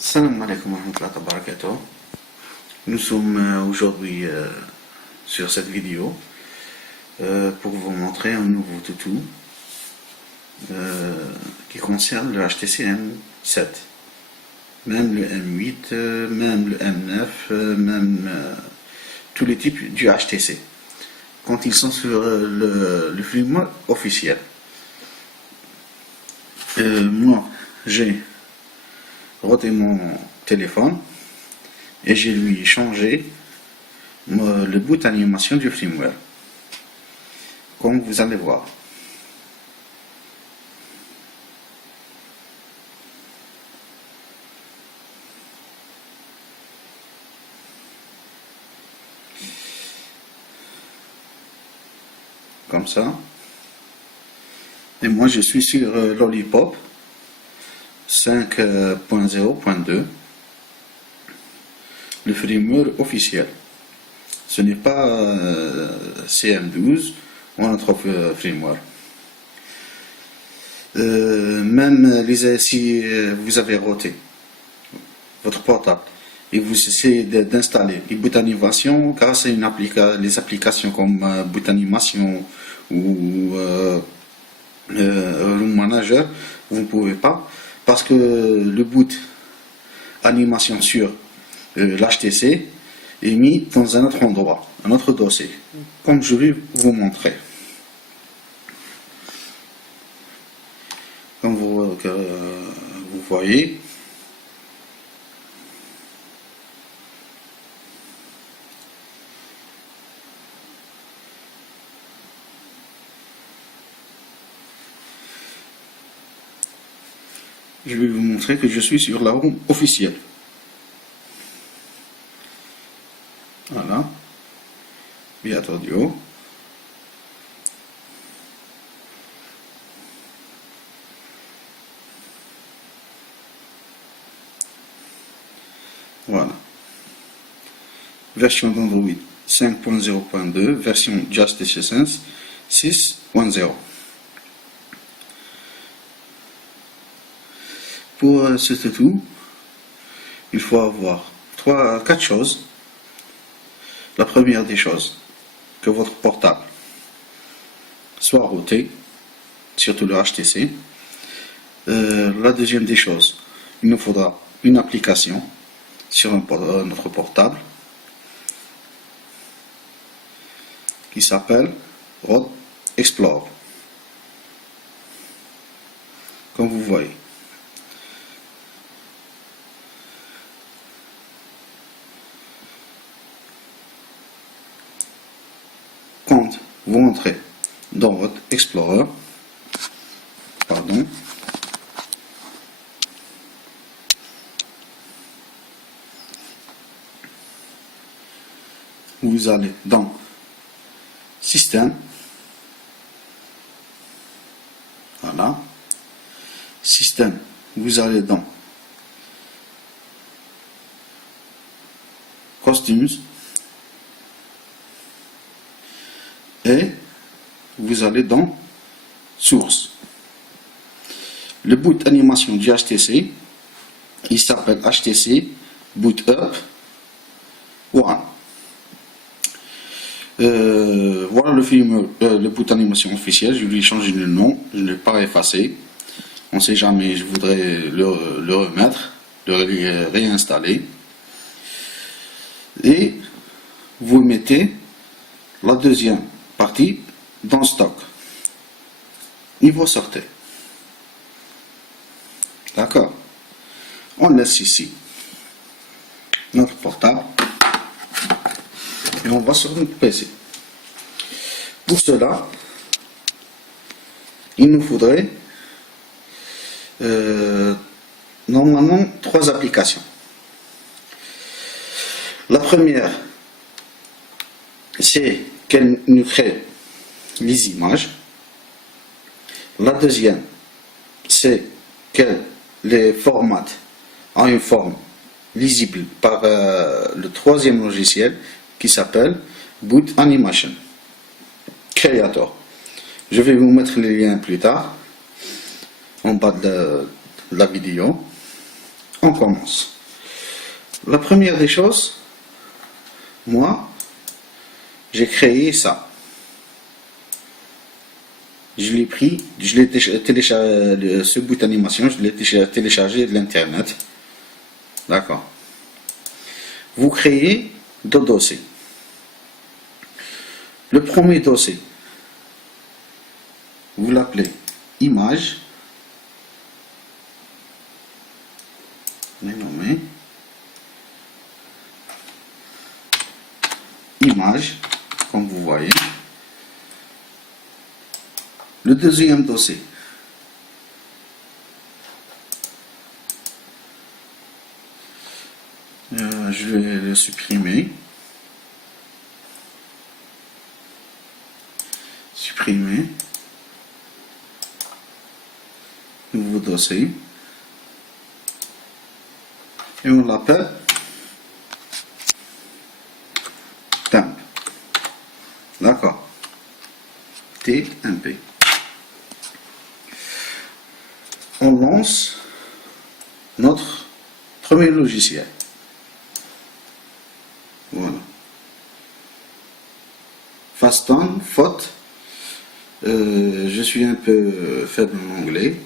Salam alaikum wa rahmatullahi wa barakatuh. Nous sommes aujourd'hui sur cette vidéo pour vous montrer un nouveau toutou qui concerne le HTC M7. Même le M8, même le M9, même tous les types du HTC. Quand ils sont sur le firmware officiel. Moi, j'ai roté mon téléphone et j'ai lui changé le boot d'animation du firmware, comme vous allez voir. Comme ça. Et moi je suis sur Lollipop 5.0.2, le firmware officiel. Ce n'est pas CM12 ou un autre firmware. Même si vous avez roté votre portable et vous essayez d'installer les boot animation grâce à les applications comme boot animation ou Room Manager, vous ne pouvez pas, parce que le boot animation sur l'HTC est mis dans un autre endroit, un autre dossier, comme je vais vous montrer. Comme vous voyez, je vais vous montrer que je suis sur la room officielle. Voilà. Biat audio. Voilà. Version d'Android 5.0.2, version Justice Sense 6.0. Pour ce tout, il faut avoir 4 choses. La première des choses, que votre portable soit roté, surtout le HTC. La deuxième des choses, il nous faudra une application sur notre portable qui s'appelle Road Explorer. Comme vous voyez. Quand vous entrez dans votre Explorer, vous allez dans Système, voilà, Système, vous allez dans Costumes, et vous allez dans Source. Le boot animation du HTC, il s'appelle HTC Boot Up 1. Voilà le film, le boot animation officiel. Je lui ai changé le nom, je ne l'ai pas effacé. On ne sait jamais, je voudrais le remettre, le réinstaller. Et vous mettez la deuxième partie dans stock. Et vous sortez. D'accord? On laisse ici notre portable et on va sur notre PC. Pour cela, il nous faudrait normalement 3 applications. La première, c'est qu'elle nous crée les images. La deuxième, c'est qu'elle les formate en une forme lisible par le troisième logiciel qui s'appelle Boot Animation Creator. Je vais vous mettre les liens plus tard en bas de la vidéo. On commence. La première des choses, moi, j'ai créé ça. Je l'ai pris, je l'ai téléchargé, ce bout d'animation, je l'ai téléchargé de l'internet. D'accord. Vous créez deux dossiers. Le premier dossier, vous l'appelez image. Nommé image, comme vous voyez. Le deuxième dossier, je vais le supprimer. Supprimer. Nouveau dossier. Et on l'appelle temp. D'accord. TMP. On lance notre premier logiciel. Voilà. Faston, faute. Je suis un peu faible en anglais.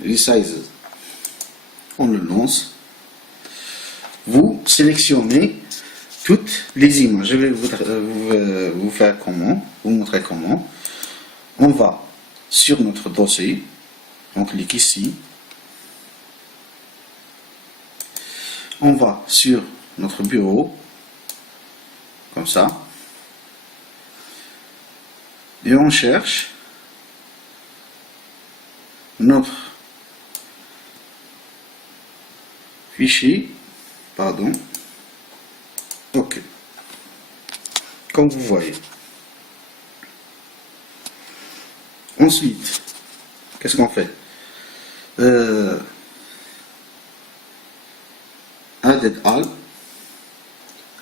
Resize. On le lance. Vous sélectionnez toutes les images. Je vais vous faire comment, vous montrer comment. On va sur notre dossier. On clique ici. On va sur notre bureau. Comme ça. Et on cherche notre fichier, pardon, ok, comme vous voyez. Ensuite, qu'est-ce qu'on fait? Added all,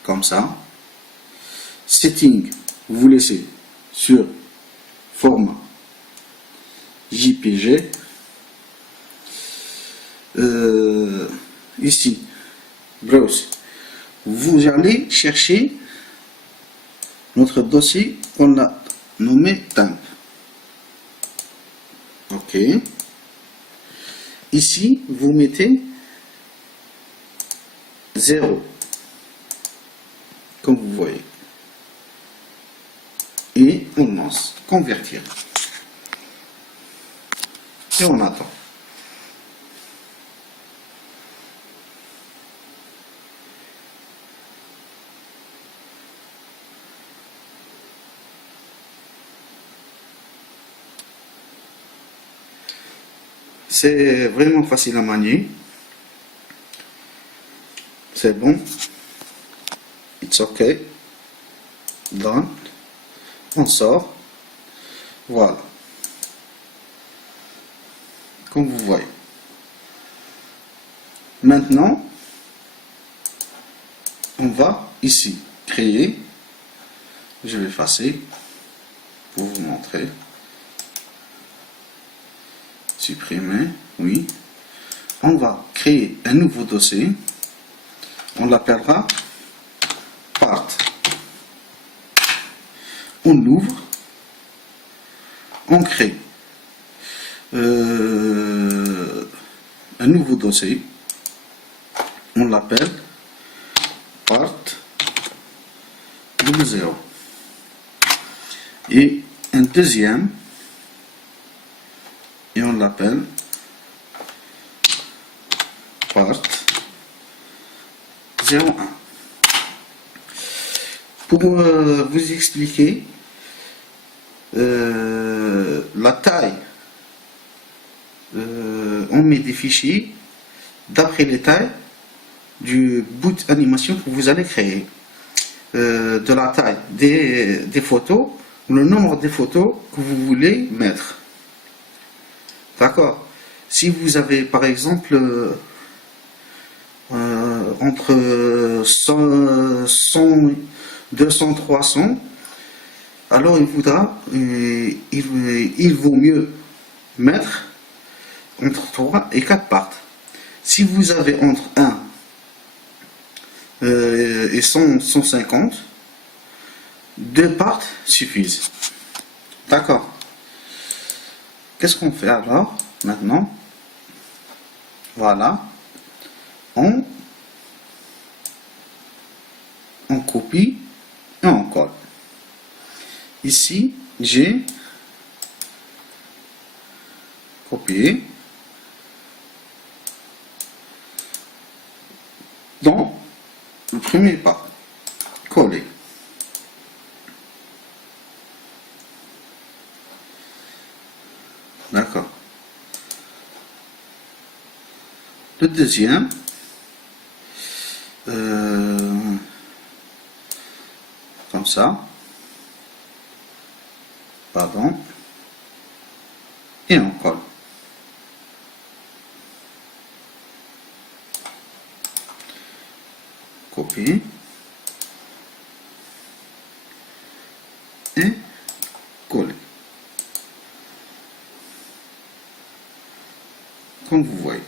comme ça. Setting, vous laissez sur format JPG. Ici, browse, vous allez chercher notre dossier qu'on a nommé temp. Ok. Ici, vous mettez 0, comme vous voyez. Et on lance convertir. Et on attend. C'est vraiment facile à manier. C'est bon. It's OK. Done. On sort. Voilà. Comme vous voyez. Maintenant, on va ici créer. Je vais effacer pour vous montrer. Supprimer, oui. On va créer un nouveau dossier. On l'appellera part. On l'ouvre. On crée un nouveau dossier. On l'appelle part 0. Et un deuxième. Et on l'appelle part 01. Pour vous expliquer la taille, on met des fichiers d'après les tailles du bout d'animation que vous allez créer, de la taille des photos, le nombre de photos que vous voulez mettre. D'accord. Si vous avez par exemple entre 100, 200, 300, alors il vaut mieux mettre entre 3 et 4 parts. Si vous avez entre 1 et 100, 150, 2 parts suffisent. D'accord. Qu'est-ce qu'on fait alors maintenant? Voilà. On copie et on colle. Ici, j'ai copié dans le premier pas. Coller. D'accord. Le deuxième, comme ça, pardon, et on colle. Copier et coller. Comme vous voyez.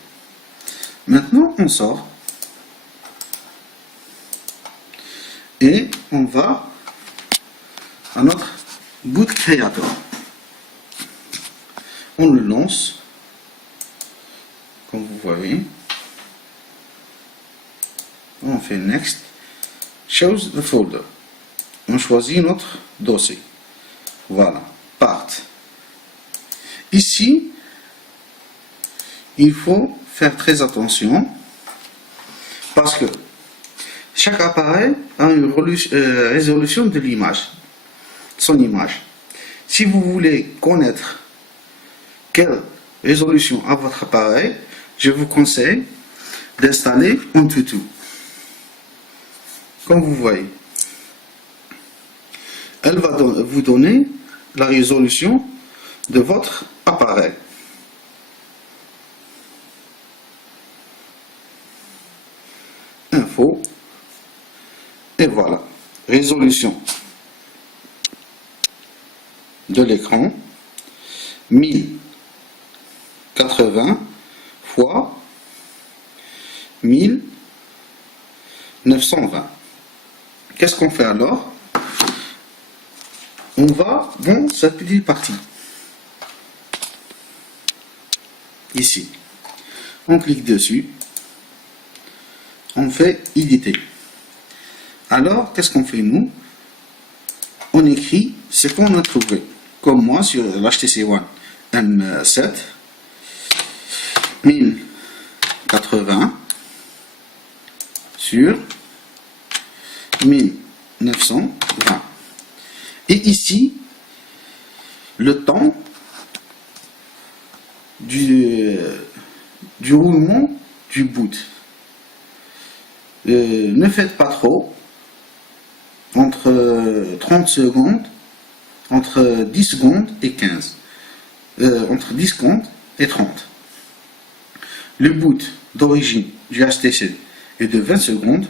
Maintenant, on sort et on va à notre boot créateur. On le lance, comme vous voyez. On fait Next, Choose the folder. On choisit notre dossier. Voilà, Part. Ici, il faut faire très attention parce que chaque appareil a une résolution de l'image, son image. Si vous voulez connaître quelle résolution a votre appareil, je vous conseille d'installer AnTuTu. Comme vous voyez, elle va vous donner la résolution de votre appareil. Info, et voilà, résolution de l'écran 1080 fois 1920. Qu'est-ce qu'on fait alors? On va dans cette petite partie. Ici. On clique dessus. On fait éditer. Alors, qu'est-ce qu'on fait nous? On écrit ce qu'on a trouvé. Comme moi sur l'HTC One M7 1080 sur 1920. Et ici, le temps du roulement du boot. Ne faites pas trop, entre 30 secondes, entre 10 secondes et 15, entre 10 secondes et 30. Le boot d'origine du HTC est de 20 secondes,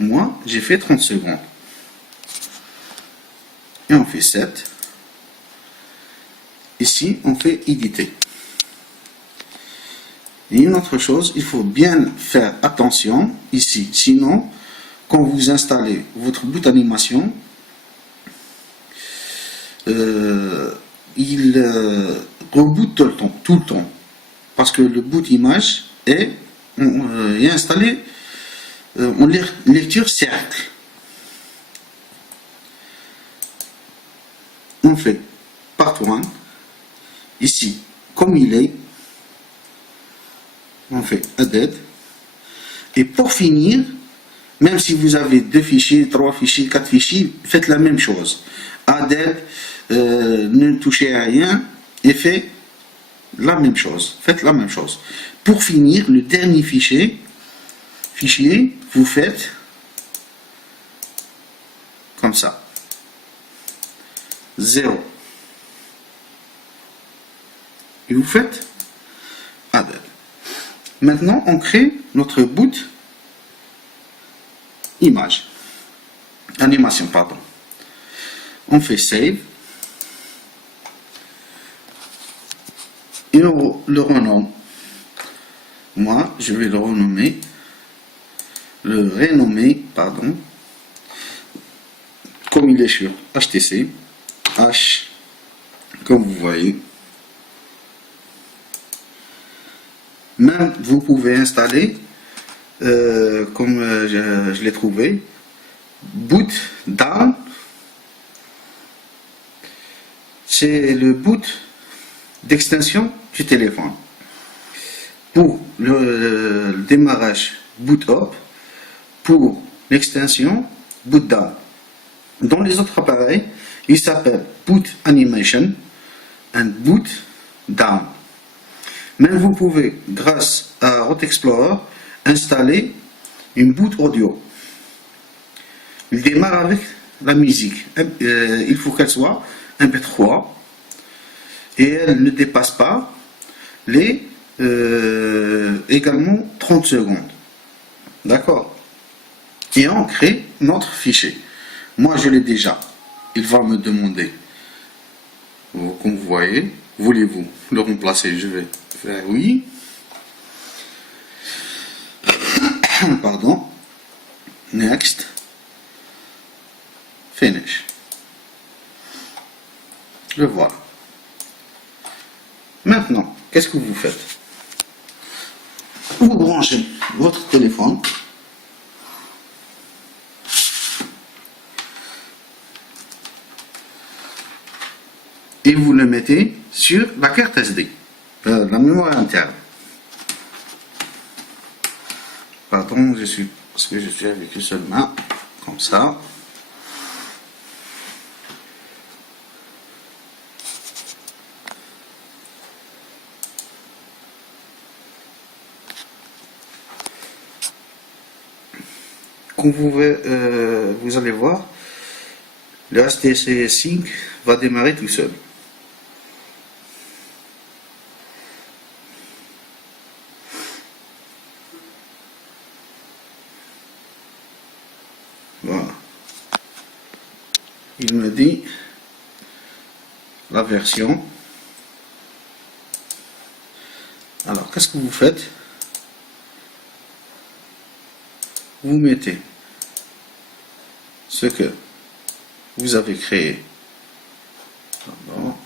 moi j'ai fait 30 secondes. Et on fait 7. Ici on fait éditer. Et une autre chose, il faut bien faire attention ici, sinon quand vous installez votre boot animation, il reboot tout le temps, parce que le boot image est installé en lecture cercle. On fait part 1, ici, comme il est, on fait added, et pour finir, même si vous avez 2 fichiers, 3 fichiers, 4 fichiers, faites la même chose. Added, ne touchez à rien et faites la même chose. Faites la même chose. Pour finir, le dernier fichier, vous faites comme ça. 0. Et vous faites added. Maintenant, on crée notre boot image. Animation, pardon. On fait save. Et on le renomme moi, je vais le renommer, pardon, comme il est sur HTC, H, comme vous voyez. Même vous pouvez installer, comme je l'ai trouvé, boot down. C'est le boot d'extension du téléphone. Pour le démarrage boot up, pour l'extension boot down. Dans les autres appareils, il s'appelle boot animation and boot down. Même vous pouvez, grâce à Root Explorer, installer une boot audio. Il démarre avec la musique. Il faut qu'elle soit MP3 et elle ne dépasse pas les également 30 secondes. D'accord? Et on crée notre fichier. Moi je l'ai déjà. Il va me demander, comme vous voyez, voulez-vous le remplacer? Je vais faire oui. Pardon. Next. Finish. Le voilà. Maintenant, qu'est-ce que vous faites? Vous branchez votre téléphone. Et vous le mettez sur la carte SD, la mémoire interne. Pardon, parce que je suis avec une seule main, comme ça. Comme vous allez voir, le HTC Sync va démarrer tout seul. Voilà. Il me dit la version. Alors, qu'est-ce que vous faites? Vous mettez ce que vous avez créé. Pardon.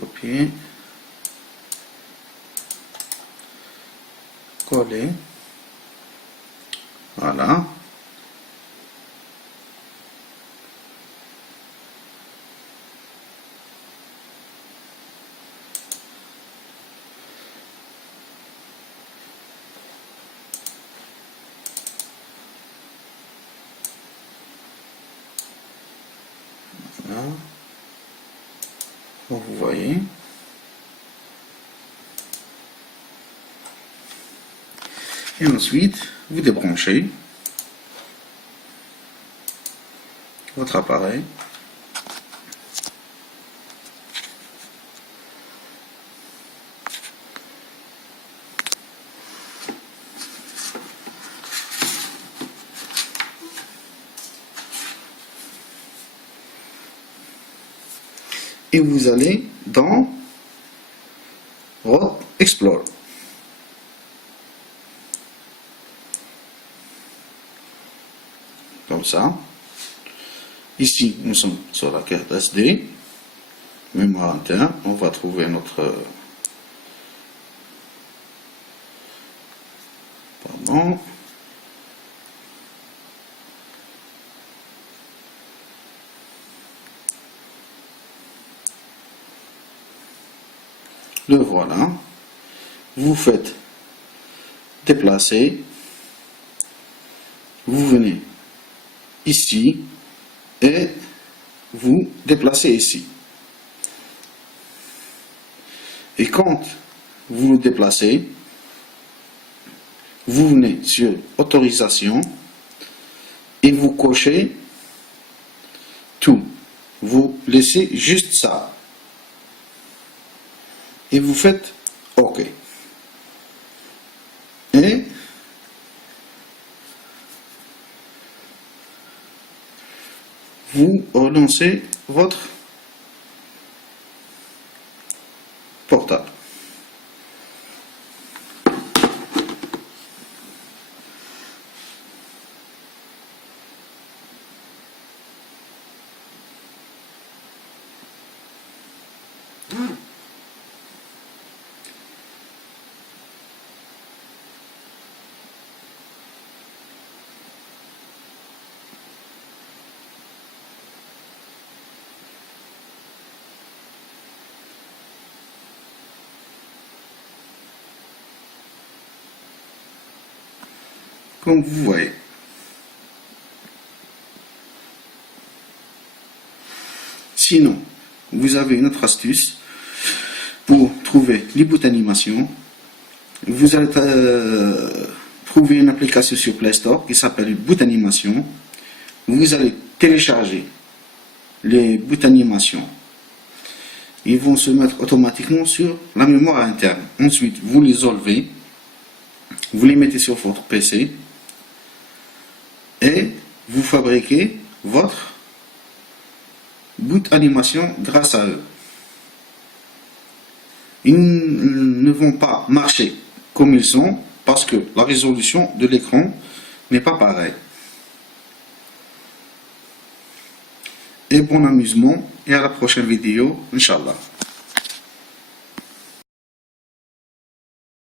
Copier. Coller. Voilà. Voilà. Comme vous voyez. Et ensuite, vous débranchez votre appareil. Et vous allez dans Root Explorer. Comme ça. Ici, nous sommes sur la carte SD, mémoire interne. On va trouver notre... Pardon. Le voilà. Vous faites déplacer. Vous venez ici et vous déplacez ici. Et quand vous le déplacez, vous venez sur autorisation et vous cochez tout. Vous laissez juste ça. Et vous faites OK. Et vous relancez votre portable. comme vous voyez. Sinon, vous avez une autre astuce pour trouver les bouts d'animation. Vous allez trouver une application sur Play Store qui s'appelle Bout Animation. Vous allez télécharger les bouts d'animation. Ils vont se mettre automatiquement sur la mémoire interne. Ensuite, vous les enlevez, vous les mettez sur votre PC et vous fabriquez votre bout d'animation grâce à eux. Ils ne vont pas marcher comme ils sont parce que la résolution de l'écran n'est pas pareille. Et bon amusement et à la prochaine vidéo, Inch'Allah.